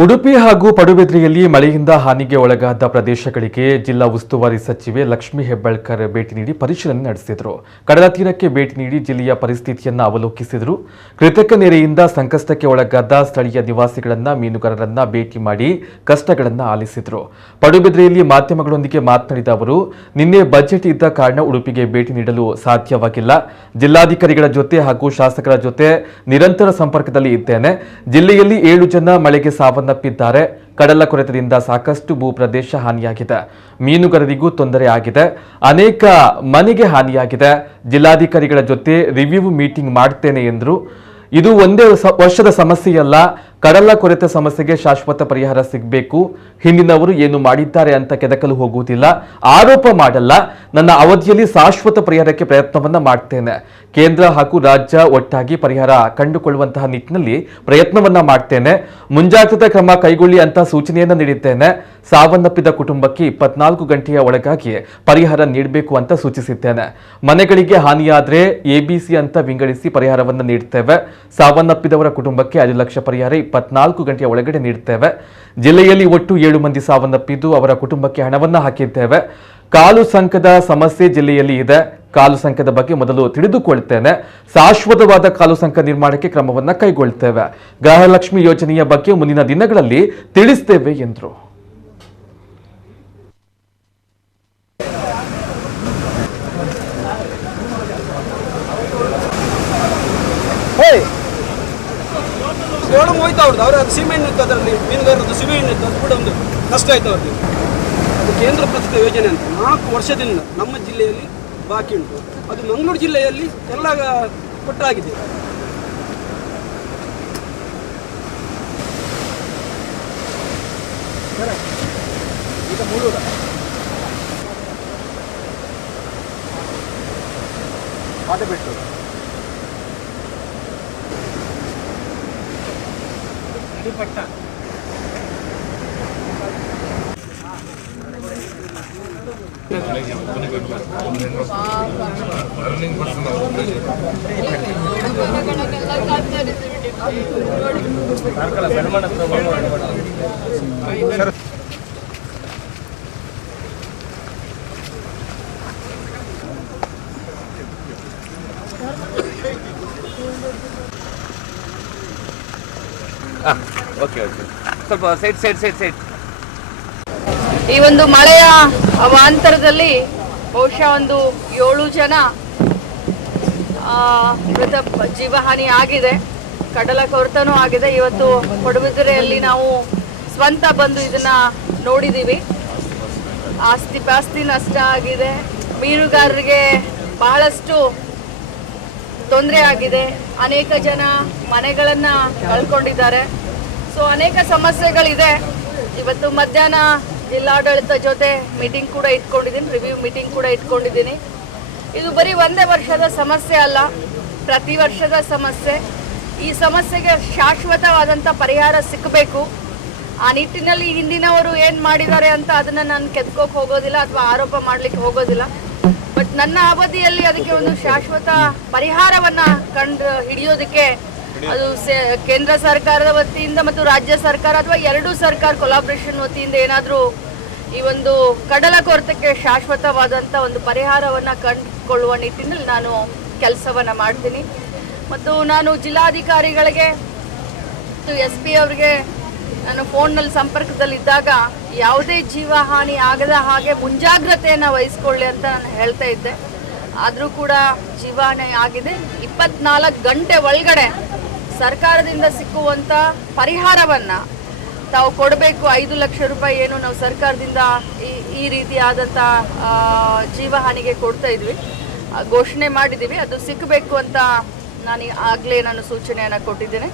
ಉಡುಪಿ ಹಾಗೂ ಪಡುಬಿದ್ರಿಯಲ್ಲಿ ಮಳೆಯಿಂದ ಹಾನಿಗೆ ಒಳಗಾದ ಪ್ರದೇಶಗಳಿಗೆ ಜಿಲ್ಲಾ ಉಸ್ತುವಾರಿ ಸಚಿವೆ ಲಕ್ಷ್ಮೀ ಹೆಬ್ಬಾಳ್ಕರ್ ಭೇಟಿ ನೀಡಿ ಪರಿಶೀಲನೆ ನಡೆಸಿದರು. ಕಡಲ ತೀರಕ್ಕೆ ಭೇಟಿ ನೀಡಿ ಜಿಲ್ಲೆಯ ಪರಿಸ್ಥಿತಿಯನ್ನು ಅವಲೋಕಿಸಿದರು. ಕೃತಕ ನೆರೆಯಿಂದ ಸಂಕಷ್ಟಕ್ಕೆ ಒಳಗಾದ ಸ್ಥಳೀಯ ನಿವಾಸಿಗಳನ್ನ ಮೀನುಗಾರರನ್ನ ಭೇಟಿ ಮಾಡಿ ಕಷ್ಟಗಳನ್ನು ಆಲಿಸಿದರು. ಪಡುಬಿದ್ರಿಯಲ್ಲಿ ಮಾಧ್ಯಮಗಳೊಂದಿಗೆ ಮಾತನಾಡಿದ ಅವರು, ನಿನ್ನೆ ಬಜೆಟ್ ಇದ್ದ ಕಾರಣ ಉಡುಪಿಗೆ ಭೇಟಿ ನೀಡಲು ಸಾಧ್ಯವಾಗಿಲ್ಲ. ಜಿಲ್ಲಾಧಿಕಾರಿಗಳ ಜೊತೆ ಹಾಗೂ ಶಾಸಕರ ಜೊತೆ ನಿರಂತರ ಸಂಪರ್ಕದಲ್ಲಿ ಇದ್ದೇನೆ. ಜಿಲ್ಲೆಯಲ್ಲಿ 7 ಜನ ಮಳೆಗೆ ಸಾವನ್ನಪ್ಪಿದ್ದಾರೆ. ಕಡಲ ಕೊರೆತದಿಂದ ಸಾಕಷ್ಟು ಭೂಪ್ರದೇಶ ಹಾನಿಯಾಗಿದೆ. ಮೀನುಗಾರರಿಗೂ ತೊಂದರೆ ಆಗಿದೆ. ಅನೇಕ ಮನೆಗೆ ಹಾನಿಯಾಗಿದೆ. ಜಿಲ್ಲಾಧಿಕಾರಿಗಳ ಜೊತೆ ರಿವ್ಯೂ ಮೀಟಿಂಗ್ ಮಾಡ್ತೇನೆ ಎಂದರು. ಇದು ಒಂದೇ ವರ್ಷದ ಸಮಸ್ಯೆಯಲ್ಲ. ಕಡಲ ಕೊರೆತ ಸಮಸ್ಯೆಗೆ ಶಾಶ್ವತ ಪರಿಹಾರ ಸಿಗಬೇಕು. ಹಿಂದಿನವರು ಏನು ಮಾಡಿದ್ದಾರೆ ಅಂತ ಕೆದಕಲು ಹೋಗುವುದಿಲ್ಲ, ಆರೋಪ ಮಾಡಲ್ಲ. ನನ್ನ ಅವಧಿಯಲ್ಲಿ ಶಾಶ್ವತ ಪರಿಹಾರಕ್ಕೆ ಪ್ರಯತ್ನವನ್ನ ಮಾಡ್ತೇನೆ. ಕೇಂದ್ರ ಹಾಗೂ ರಾಜ್ಯ ಒಟ್ಟಾಗಿ ಪರಿಹಾರ ಕಂಡುಕೊಳ್ಳುವಂತಹ ನಿಟ್ಟಿನಲ್ಲಿ ಪ್ರಯತ್ನವನ್ನ ಮಾಡ್ತೇನೆ. ಮುಂಜಾಗ್ರತಾ ಕ್ರಮ ಕೈಗೊಳ್ಳಿ ಅಂತ ಸೂಚನೆಯನ್ನ ನೀಡಿದ್ದೇನೆ. ಸಾವನ್ನಪ್ಪಿದ ಕುಟುಂಬಕ್ಕೆ 24 ಗಂಟೆಯ ಒಳಗಾಗಿ ಪರಿಹಾರ ನೀಡಬೇಕು ಅಂತ ಸೂಚಿಸಿದ್ದೇನೆ. ಮನೆಗಳಿಗೆ ಹಾನಿಯಾದ್ರೆ ABC ಅಂತ ವಿಂಗಡಿಸಿ ಪರಿಹಾರವನ್ನು ನೀಡುತ್ತೇವೆ. ಸಾವನ್ನಪ್ಪಿದವರ ಕುಟುಂಬಕ್ಕೆ 5 ಲಕ್ಷ ಪರಿಹಾರ 24 ಗಂಟೆಯ ಒಳಗಡೆ ನೀಡುತ್ತೇವೆ. ಜಿಲ್ಲೆಯಲ್ಲಿ ಒಟ್ಟು 7 ಮಂದಿ ಸಾವನ್ನಪ್ಪಿದ್ದು ಅವರ ಕುಟುಂಬಕ್ಕೆ ಹಣವನ್ನ ಹಾಕಿದ್ದೇವೆ. ಕಾಲು ಸಂಕದ ಸಮಸ್ಯೆ ಜಿಲ್ಲೆಯಲ್ಲಿ ಇದೆ. ಕಾಲು ಸಂಕದ ಬಗ್ಗೆ ಮೊದಲು ತಿಳಿದುಕೊಳ್ತೇನೆ. ಶಾಶ್ವತವಾದ ಕಾಲು ಸಂಕ ನಿರ್ಮಾಣಕ್ಕೆ ಕ್ರಮವನ್ನ ಕೈಗೊಳ್ತೇವೆ. ಗೃಹಲಕ್ಷ್ಮಿ ಯೋಜನೆಯ ಬಗ್ಗೆ ಮುಂದಿನ ದಿನಗಳಲ್ಲಿ ತಿಳಿಸ್ತೇವೆ ಎಂದರು. ಹೋಯ್ತು ಅವ್ರದ್ದು ಅದು ಸಿಮೆಂಟ್ ಇತ್ತು, ಅದರಲ್ಲಿ ಮೀನುಗಾರದ್ದು ಸಿಮೆಂಟ್ ಇತ್ತು, ಅದು ಕೂಡ ಒಂದು ಕಷ್ಟ ಆಯ್ತು ಅವ್ರಿಗೆ. ಅದು ಕೇಂದ್ರ ಪ್ರಸ್ತುತ ಯೋಜನೆ ಅಂತ 4 ವರ್ಷದಿಂದ ನಮ್ಮ ಜಿಲ್ಲೆಯಲ್ಲಿ ಬಾಕಿ ಉಂಟು. ಅದು ಮಂಗಳೂರು ಜಿಲ್ಲೆಯಲ್ಲಿ ಎಲ್ಲ ಕೊಟ್ಟಾಗಿದೆ. ಈಗ ಮೂಳೂರ ಪಾಟೆಬೆಟ್ಟು ಪಟ್ಟ ಓಕೆ ಸ್ವಲ್ಪ ಸೈಡ್ ಈ ಒಂದು ಮಳೆಯ ಅವಾಂತರದಲ್ಲಿ ಬಹುಶಃ ಒಂದು 7 ಜನ ಮೃತ ಜೀವಹಾನಿ ಆಗಿದೆ. ಕಡಲ ಕೊರೆತನೂ ಆಗಿದೆ. ಇವತ್ತು ಪಡುಬಿದ್ರೆಯಲ್ಲಿ ನಾವು ಸ್ವಂತ ಬಂದು ಇದನ್ನ ನೋಡಿದ್ದೀವಿ. ಆಸ್ತಿ ಪಾಸ್ತಿ ನಷ್ಟ ಆಗಿದೆ. ಮೀನುಗಾರರಿಗೆ ಬಹಳಷ್ಟು ತೊಂದರೆ ಆಗಿದೆ. ಅನೇಕ ಜನ ಮನೆಗಳನ್ನ ಕಳ್ಕೊಂಡಿದ್ದಾರೆ. ಸೊ ಅನೇಕ ಸಮಸ್ಯೆಗಳಿದೆ. ಇವತ್ತು ಮಧ್ಯಾಹ್ನ ಜಿಲ್ಲಾಡಳಿತ ಜೊತೆ ಮೀಟಿಂಗ್ ಕೂಡ ಇಟ್ಕೊಂಡಿದ್ದೀನಿ, ರಿವ್ಯೂ ಮೀಟಿಂಗ್ ಕೂಡ ಇಟ್ಕೊಂಡಿದ್ದೀನಿ. ಇದು ಬರೀ ಒಂದೇ ವರ್ಷದ ಸಮಸ್ಯೆ ಅಲ್ಲ, ಪ್ರತಿ ವರ್ಷದ ಸಮಸ್ಯೆ. ಈ ಸಮಸ್ಯೆಗೆ ಶಾಶ್ವತವಾದಂಥ ಪರಿಹಾರ ಸಿಕ್ಕಬೇಕು. ಆ ನಿಟ್ಟಿನಲ್ಲಿ ಹಿಂದಿನವರು ಏನು ಮಾಡಿದ್ದಾರೆ ಅಂತ ಅದನ್ನು ನಾನು ಕೆದ್ಕೋಕೆ ಹೋಗೋದಿಲ್ಲ ಅಥವಾ ಆರೋಪ ಮಾಡಲಿಕ್ಕೆ ಹೋಗೋದಿಲ್ಲ. ಬಟ್ ನನ್ನ ಅವಧಿಯಲ್ಲಿ ಅದಕ್ಕೆ ಒಂದು ಶಾಶ್ವತ ಪರಿಹಾರವನ್ನು ಕಂಡು ಹಿಡಿಯೋದಕ್ಕೆ ಅದು ಕೇಂದ್ರ ಸರ್ಕಾರದ ವತಿಯಿಂದ ಮತ್ತು ರಾಜ್ಯ ಸರ್ಕಾರ ಅಥವಾ ಎರಡೂ ಸರ್ಕಾರ ಕೊಲಾಬ್ರೇಷನ್ ವತಿಯಿಂದ ಏನಾದರೂ ಈ ಒಂದು ಕಡಲ ಕೊರೆತಕ್ಕೆ ಶಾಶ್ವತವಾದಂಥ ಒಂದು ಪರಿಹಾರವನ್ನು ಕಂಡುಕೊಳ್ಳುವ ನಿಟ್ಟಿನಲ್ಲಿ ನಾನು ಕೆಲಸವನ್ನು ಮಾಡ್ತೀನಿ. ಮತ್ತು ನಾನು ಜಿಲ್ಲಾಧಿಕಾರಿಗಳಿಗೆ ಮತ್ತು SP ಅವರಿಗೆ ನಾನು ಫೋನ್ನಲ್ಲಿ ಸಂಪರ್ಕದಲ್ಲಿದ್ದಾಗ ಯಾವುದೇ ಜೀವಹಾನಿ ಆಗದ ಹಾಗೆ ಮುಂಜಾಗ್ರತೆಯನ್ನು ವಹಿಸ್ಕೊಳ್ಳಿ ಅಂತ ನಾನು ಹೇಳ್ತಾ ಇದ್ದೆ. ಆದರೂ ಕೂಡ ಜೀವಹಾನಿ ಆಗಿದೆ. 24 ಗಂಟೆ ಒಳಗಡೆ ಸರ್ಕಾರದಿಂದ ಸಿಕ್ಕುವಂಥ ಪರಿಹಾರವನ್ನು ತಾವು ಕೊಡಬೇಕು. 5 ಲಕ್ಷ ರೂಪಾಯಿ ಏನು ನಾವು ಸರ್ಕಾರದಿಂದ ಈ ರೀತಿಯಾದಂಥ ಜೀವಹಾನಿಗೆ ಕೊಡ್ತಾ ಇದ್ವಿ, ಘೋಷಣೆ ಮಾಡಿದ್ದೀವಿ. ಅದು ಸಿಕ್ಕಬೇಕು ಅಂತ ನಾನು ಆಗಲೇ ನಾನು ಸೂಚನೆಯನ್ನು ಕೊಟ್ಟಿದ್ದೇನೆ.